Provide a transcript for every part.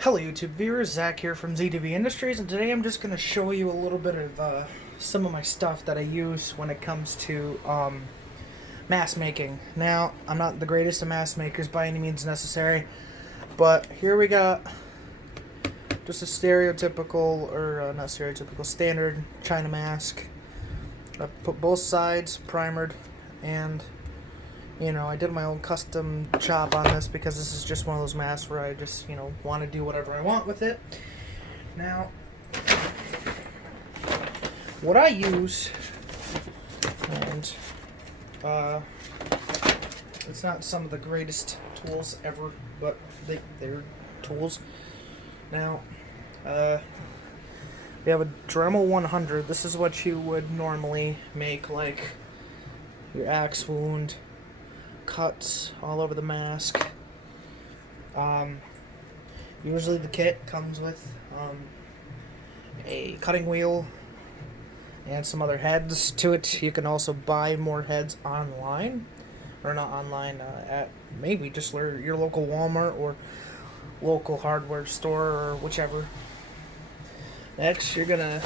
Hello YouTube viewers, Zach here from ZDV Industries, and today I'm just going to show you a little bit of some of my stuff that I use when it comes to mask making. Now, I'm not the greatest of mask makers by any means necessary, but here we got just a stereotypical, or not stereotypical, standard China mask. I put both sides primered, and I did my own custom job on this because this is just one of those masks where I just, want to do whatever I want with it. Now, what I use, and it's not some of the greatest tools ever, but they're tools. Now, we have a Dremel 100. This is what you would normally make, like, your axe wound, cuts all over the mask. Usually the kit comes with a cutting wheel and some other heads to it. You can also buy more heads online, or not online, at maybe just your local Walmart or local hardware store or whichever. Next, you're gonna,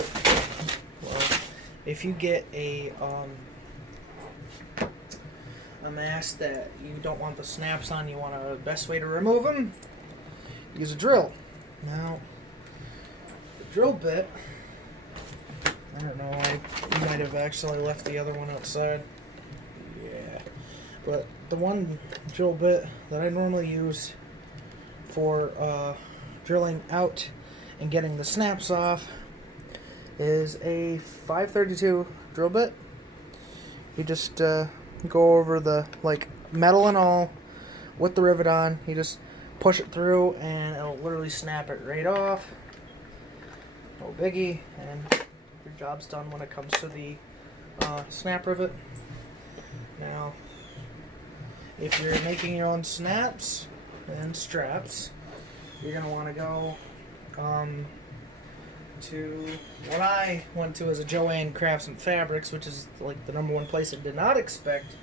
if you get a mask that you don't want the snaps on, you want a best way to remove them, use a drill. Now, the drill bit, I don't know, I might have actually left the other one outside. Yeah. But the one drill bit that I normally use for drilling out and getting the snaps off is a 532 drill bit. You just go over the metal and all with the rivet on. You just push it through and it'll literally snap it right off. No biggie, and your job's done when it comes to the snap rivet. Now, if you're making your own snaps and straps, you're gonna want to go to what I went to as a Joann Crafts and Fabrics, which is like the #1 place I did not expect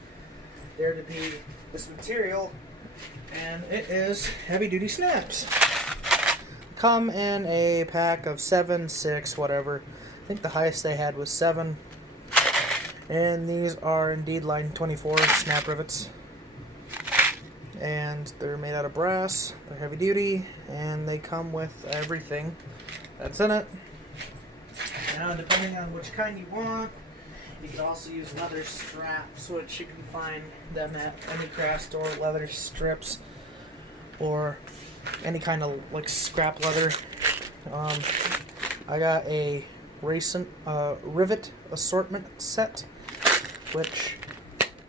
there to be this material, and it is heavy duty snaps. Come in a pack of 7, 6, whatever. I think the highest they had was 7, and these are indeed line 24 snap rivets, and they're made out of brass. They're heavy duty, and they come with everything that's in it. Now, depending on which kind you want, you can also use leather straps, which you can find them at any craft store. Leather strips, or any kind of scrap leather. I got a recent rivet assortment set, which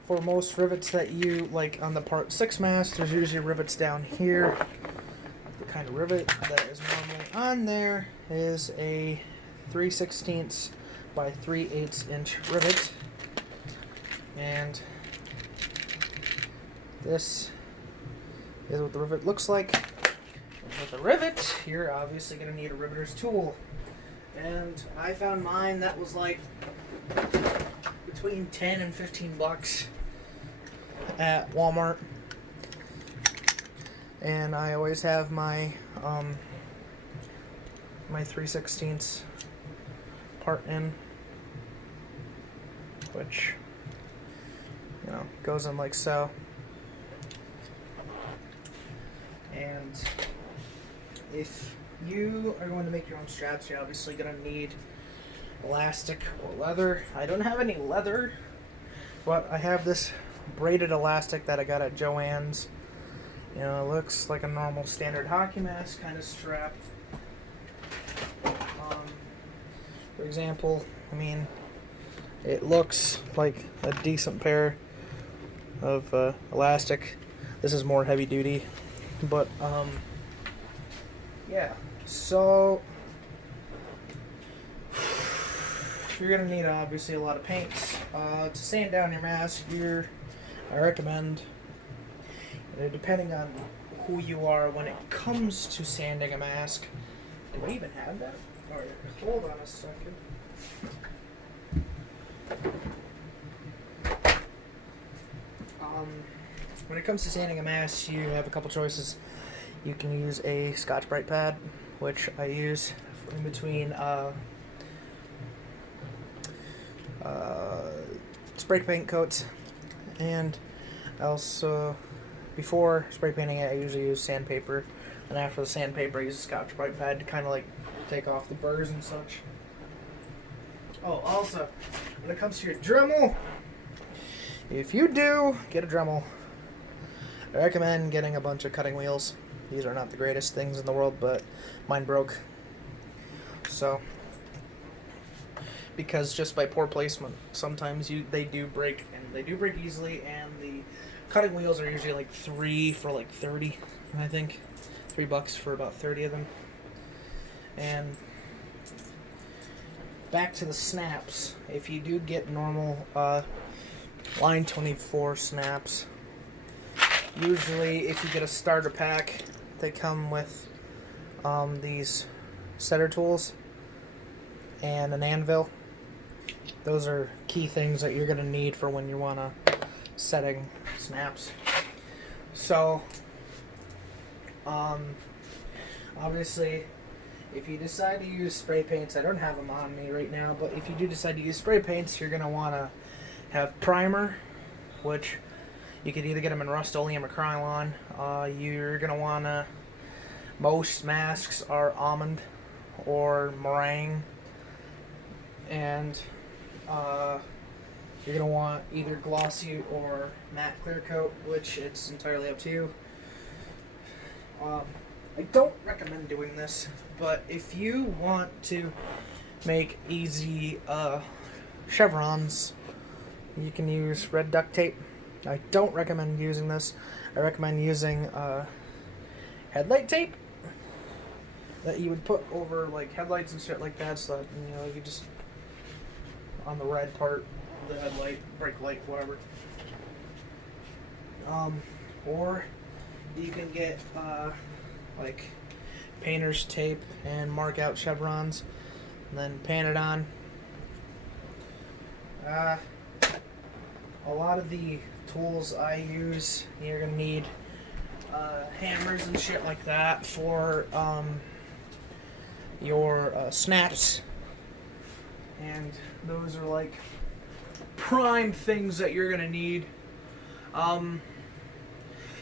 for most rivets that you on the Part 6 mask, there's usually rivets down here. The kind of rivet that is normally on there is a 3/16 by 3/8 inch rivet, and this is what the rivet looks like. And with the rivet, you're obviously going to need a riveter's tool, and I found mine that was between 10 and 15 bucks at Walmart, and I always have my my 3/16 part in, which goes in like so. And if you are going to make your own straps, you're obviously going to need elastic or leather. I don't have any leather, but I have this braided elastic that I got at Joann's. It looks like a normal standard hockey mask kind of strap. For example, it looks like a decent pair of elastic. This is more heavy duty, but yeah. So you're gonna need obviously a lot of paints to sand down your mask. I recommend, depending on who you are when it comes to sanding a mask. Do I even have that? Alright, hold on a second. When it comes to sanding a mask, you have a couple choices. You can use a Scotch-Brite pad, which I use in between spray paint coats, and also before spray painting it, I usually use sandpaper, and after the sandpaper, I use a Scotch-Brite pad to kind of like take off the burrs and such. Oh, also, when it comes to your Dremel, if you do get a Dremel, I recommend getting a bunch of cutting wheels. These are not the greatest things in the world, but mine broke. So, because just by poor placement, sometimes they do break, and they do break easily, and the cutting wheels are usually like 3 for like 30, I think. $3 for about 30 of them. And back to the snaps. If you do get normal line 24 snaps, usually if you get a starter pack, they come with these setter tools and an anvil. Those are key things that you're going to need for when you want to setting snaps. So, obviously, if you decide to use spray paints, I don't have them on me right now, but if you do decide to use spray paints, you're going to want to have primer, which you could either get them in Rust-Oleum or Krylon. You're going to want to, most masks are almond or meringue, and you're going to want either glossy or matte clear coat, which it's entirely up to you. I don't recommend doing this, but if you want to make easy chevrons, you can use red duct tape. I don't recommend using this. I recommend using headlight tape that you would put over like headlights and shit like that, so that you just on the red part of the headlight, brake light, whatever. Or you can get like painter's tape and mark out chevrons, and then paint it on. A lot of the tools I use, you're gonna need hammers and shit like that for your snaps, and those are like prime things that you're gonna need.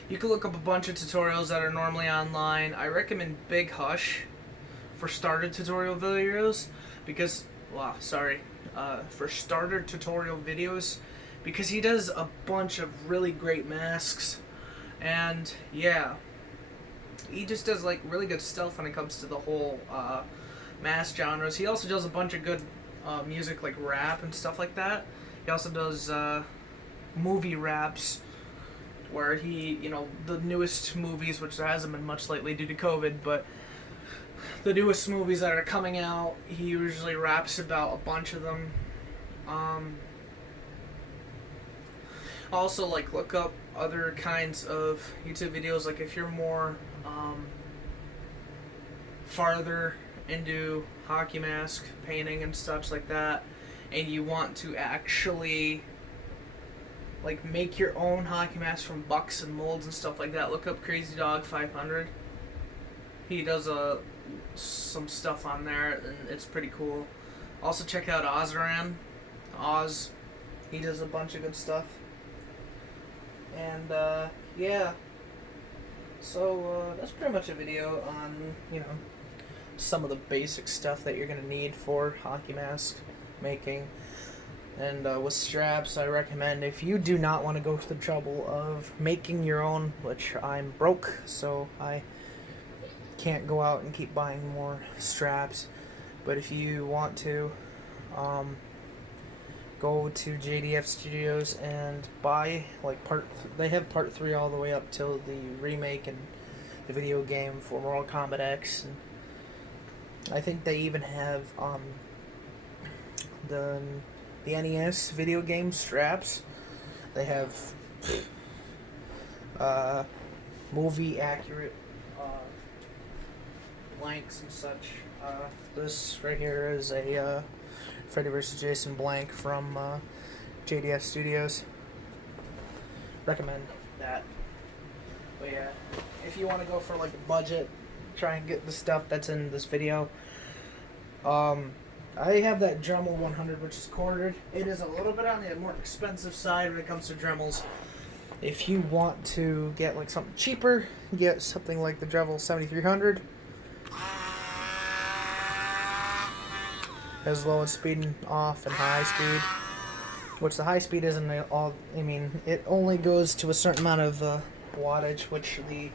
You can look up a bunch of tutorials that are normally online. I recommend Big Hush for starter tutorial videos because, for starter tutorial videos, because he does a bunch of really great masks, and yeah, he just does like really good stuff when it comes to the whole mask genres. He also does a bunch of good music like rap and stuff like that. He also does movie raps, where he, the newest movies, which there hasn't been much lately due to COVID, but the newest movies that are coming out, he usually raps about a bunch of them. Also, like, look up other kinds of YouTube videos, like if you're more farther into hockey mask painting and such like that, and you want to actually like make your own hockey mask from bucks and molds and stuff like that, look up Crazy Dog 500. He does some stuff on there, and it's pretty cool. Also check out Ozran. Oz, he does a bunch of good stuff. And yeah, so that's pretty much a video on some of the basic stuff that you're gonna need for hockey mask making. And with straps, I recommend, if you do not want to go through the trouble of making your own, which I'm broke, so I can't go out and keep buying more straps, but if you want to, go to JDF Studios and buy like they have part 3 all the way up till the remake and the video game for Mortal Kombat X, and I think they even have the NES video game straps. They have movie accurate blanks and such. This right here is a Freddy vs. Jason blank from JDS Studios. Recommend that. But yeah, if you want to go for like a budget, try and get the stuff that's in this video. I have that Dremel 100, which is quartered. It is a little bit on the more expensive side when it comes to Dremels. If you want to get like something cheaper, get something like the Dremel 7300. As low as speed off and high speed. Which the high speed isn't all, I mean, it only goes to a certain amount of wattage, which the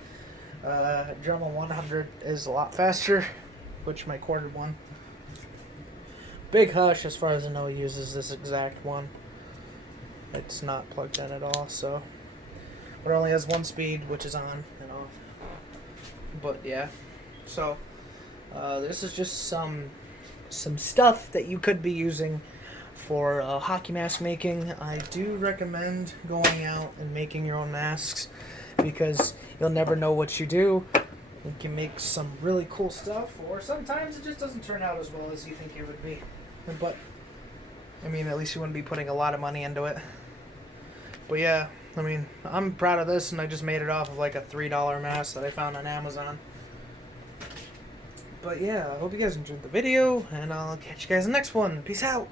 Dremel 100 is a lot faster, which my quartered one. Big Hush, as far as I know, uses this exact one. It's not plugged in at all, so it only has one speed, which is on and off. But yeah, so this is just some stuff that you could be using for hockey mask making. I do recommend going out and making your own masks because you'll never know what you do. You can make some really cool stuff, or sometimes it just doesn't turn out as well as you think it would be. But, I mean, at least you wouldn't be putting a lot of money into it. But yeah, I mean, I'm proud of this, and I just made it off of like a $3 mask that I found on Amazon. But yeah, I hope you guys enjoyed the video, and I'll catch you guys in the next one. Peace out!